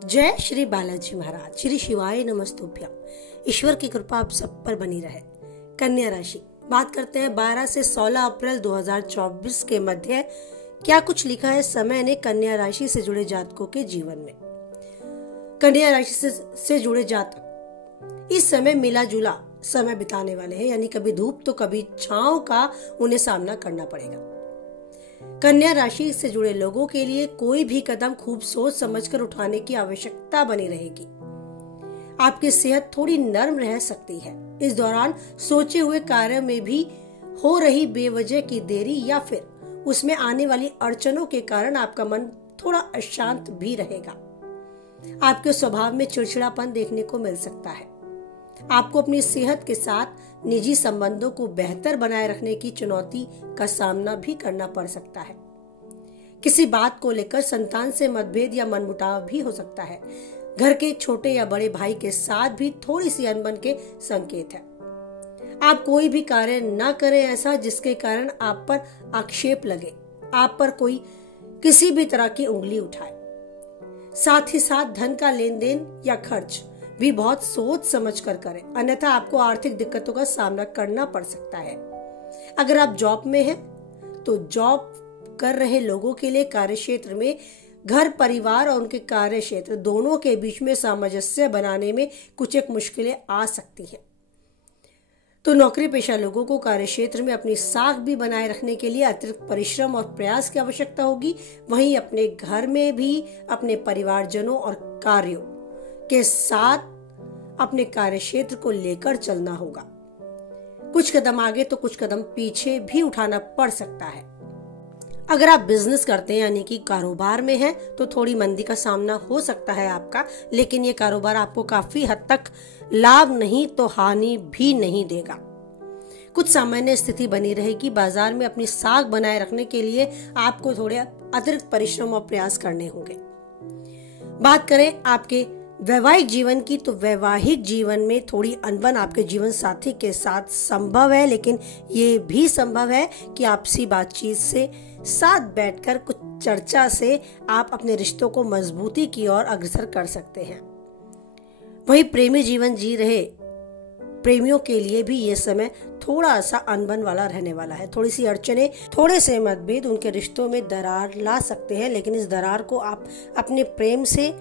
जय श्री बालाजी महाराज, श्री शिवाय नमस्तुभ्यम। ईश्वर की कृपा आप सब पर बनी रहे। कन्या राशि, बात करते हैं 12 से 16 अप्रैल 2024 के मध्य क्या कुछ लिखा है समय ने कन्या राशि से जुड़े जातकों के जीवन में। कन्या राशि से जुड़े जातक इस समय मिला जुला समय बिताने वाले हैं, यानी कभी धूप तो कभी छांव का उन्हें सामना करना पड़ेगा। कन्या राशि से जुड़े लोगों के लिए कोई भी कदम खूब सोच समझकर उठाने की आवश्यकता बनी रहेगी। आपकी सेहत थोड़ी नर्म रह सकती है। इस दौरान सोचे हुए कार्य में भी हो रही बेवजह की देरी या फिर उसमें आने वाली अड़चनों के कारण आपका मन थोड़ा अशांत भी रहेगा। आपके स्वभाव में चिड़चिड़ापन देखने को मिल सकता है। आपको अपनी सेहत के साथ निजी संबंधों को बेहतर बनाए रखने की चुनौती का सामना भी करना पड़ सकता है। किसी बात को लेकर संतान से मतभेद या मनमुटाव भी हो सकता है। घर के छोटे या बड़े भाई के साथ भी थोड़ी सी अनबन के संकेत है। आप कोई भी कार्य न करें ऐसा जिसके कारण आप पर आक्षेप लगे, आप पर कोई किसी भी तरह की उंगली उठाए। साथ ही साथ धन का लेन देन या खर्च भी बहुत सोच समझ कर करें, अन्यथा आपको आर्थिक दिक्कतों का सामना करना पड़ सकता है। अगर आप जॉब में हैं तो जॉब कर रहे लोगों के लिए कार्यक्षेत्र में घर परिवार और उनके कार्य क्षेत्र दोनों के बीच में सामंजस्य बनाने में कुछ एक मुश्किलें आ सकती हैं। तो नौकरी पेशा लोगों को कार्यक्षेत्र में अपनी साख भी बनाए रखने के लिए अतिरिक्त परिश्रम और प्रयास की आवश्यकता होगी। वहीं अपने घर में भी अपने परिवारजनों और कार्यों के साथ अपने कार्यक्षेत्र को लेकर चलना होगा। कुछ कदम आगे तो कुछ कदम पीछे भी उठाना पड़ सकता है। अगर आप बिजनेस करते हैं यानी कि कारोबार में हैं तो थोड़ी मंदी का सामना हो सकता है आपका, लेकिन ये कारोबार आपको काफी हद तक लाभ नहीं तो हानि भी नहीं देगा। कुछ सामान्य स्थिति बनी रहेगी। बाजार में अपनी साख बनाए रखने के लिए आपको थोड़े अतिरिक्त परिश्रम और प्रयास करने होंगे। बात करें आपके वैवाहिक जीवन की, तो वैवाहिक जीवन में थोड़ी अनबन आपके जीवन साथी के साथ संभव है, लेकिन ये भी संभव है कि आपसी बातचीत से साथ बैठकर कुछ चर्चा से आप अपने रिश्तों को मजबूती की ओर अग्रसर कर सकते हैं। वहीं प्रेमी जीवन जी रहे प्रेमियों के लिए भी ये समय थोड़ा सा अनबन वाला रहने वाला है। थोड़ी सी अड़चने, थोड़े से मतभेद उनके रिश्तों में दरार ला सकते हैं, लेकिन इस दरार को आप अपने प्रेम से,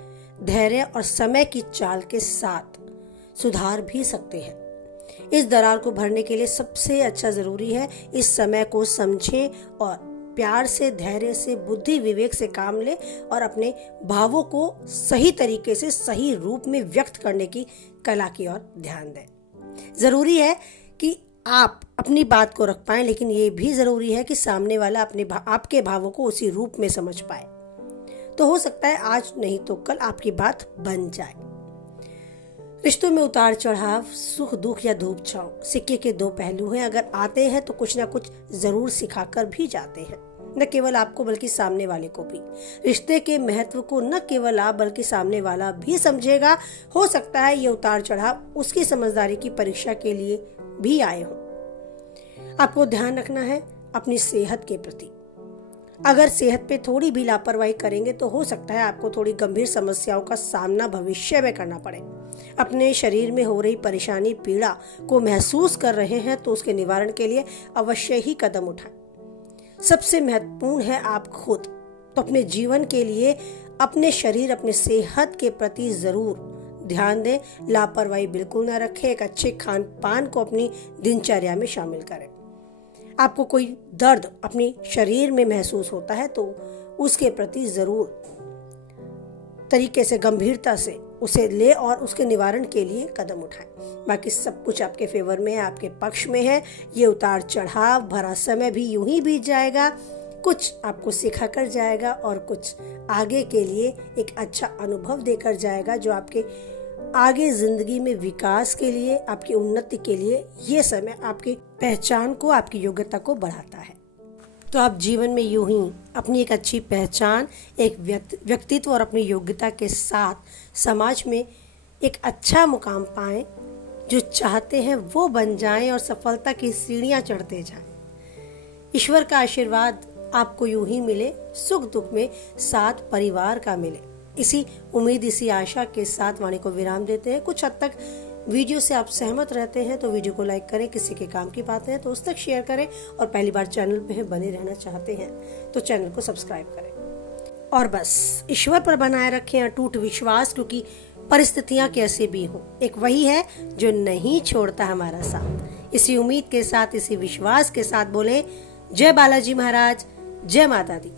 धैर्य और समय की चाल के साथ सुधार भी सकते हैं। इस दरार को भरने के लिए सबसे अच्छा जरूरी है इस समय को समझें और प्यार से, धैर्य से, बुद्धि विवेक से काम लें और अपने भावों को सही तरीके से, सही रूप में व्यक्त करने की कला की ओर ध्यान दें। जरूरी है कि आप अपनी बात को रख पाएं, लेकिन ये भी जरूरी है कि सामने वाला आपके भावों को उसी रूप में समझ पाए। तो हो सकता है आज नहीं तो कल आपकी बात बन जाए। रिश्तों में उतार चढ़ाव, सुख दुख या धूप छांव सिक्के के दो पहलू हैं। अगर आते हैं तो कुछ ना कुछ जरूर सिखाकर भी जाते हैं, न केवल आपको बल्कि सामने वाले को भी। रिश्ते के महत्व को न केवल आप बल्कि सामने वाला भी समझेगा। हो सकता है ये उतार चढ़ाव उसकी समझदारी की परीक्षा के लिए भी आए हो। आपको ध्यान रखना है अपनी सेहत के प्रति। अगर सेहत पे थोड़ी भी लापरवाही करेंगे तो हो सकता है आपको थोड़ी गंभीर समस्याओं का सामना भविष्य में करना पड़े। अपने शरीर में हो रही परेशानी, पीड़ा को महसूस कर रहे हैं तो उसके निवारण के लिए अवश्य ही कदम उठाएं। सबसे महत्वपूर्ण है आप खुद। तो अपने जीवन के लिए अपने शरीर, अपने सेहत के प्रति जरूर ध्यान दें। लापरवाही बिल्कुल न रखें। एक अच्छे खान पान को अपनी दिनचर्या में शामिल करें। आपको कोई दर्द अपने शरीर में महसूस होता है तो उसके प्रति जरूर तरीके से, गंभीरता से उसे ले और उसके निवारण के लिए कदम उठाएं। बाकी सब कुछ आपके फेवर में है, आपके पक्ष में है। ये उतार चढ़ाव भरा समय भी यूं ही बीत जाएगा। कुछ आपको सिखा कर जाएगा और कुछ आगे के लिए एक अच्छा अनुभव देकर जाएगा, जो आपके आगे जिंदगी में विकास के लिए, आपकी उन्नति के लिए ये समय आपकी पहचान को, आपकी योग्यता को बढ़ाता है। तो आप जीवन में यूं ही अपनी एक अच्छी पहचान, एक व्यक्तित्व और अपनी योग्यता के साथ समाज में एक अच्छा मुकाम पाएं। जो चाहते हैं वो बन जाएं और सफलता की सीढ़ियां चढ़ते जाएं। ईश्वर का आशीर्वाद आपको यूं ही मिले, सुख दुख में साथ परिवार का मिले। इसी उम्मीद, इसी आशा के साथ वाणी को विराम देते हैं। कुछ हद तक वीडियो से आप सहमत रहते हैं तो वीडियो को लाइक करें, किसी के काम की बातें हैं तो उस तक शेयर करें, और पहली बार चैनल पे बने रहना चाहते हैं तो चैनल को सब्सक्राइब करें। और बस ईश्वर पर बनाए रखें अटूट विश्वास, क्योंकि परिस्थितियां कैसे भी हों, एक वही है जो नहीं छोड़ता हमारा साथ। इसी उम्मीद के साथ, इसी विश्वास के साथ बोले जय बालाजी महाराज, जय माता दी।